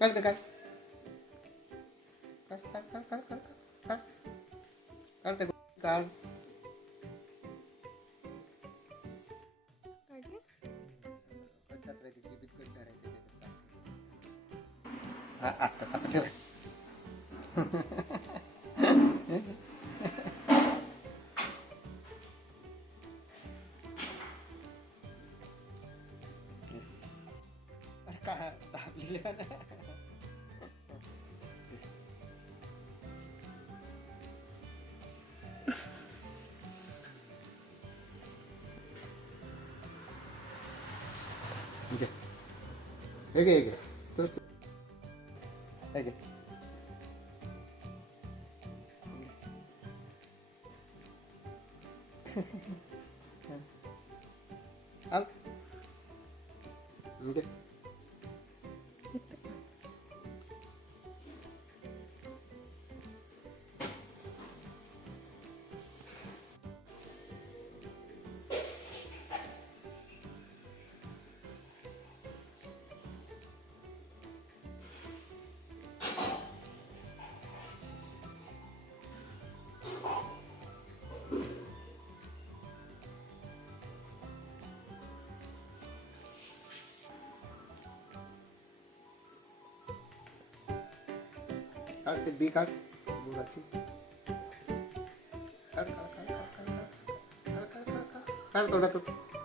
काढ ते काढ काढ काढ काढ काढ काढ काढ काढ ते काढ. काढले? कट करायची जीबीत कट करायची हा आता सापडलं. अरे का दाबलेलं का नाही? घे हे घे हे घे हे घे. आल घे. काढ ते बी काढ गुळाची. काढ काढ काढ काढ काढ काढ काढ काढ काढ काढ तोंडातून.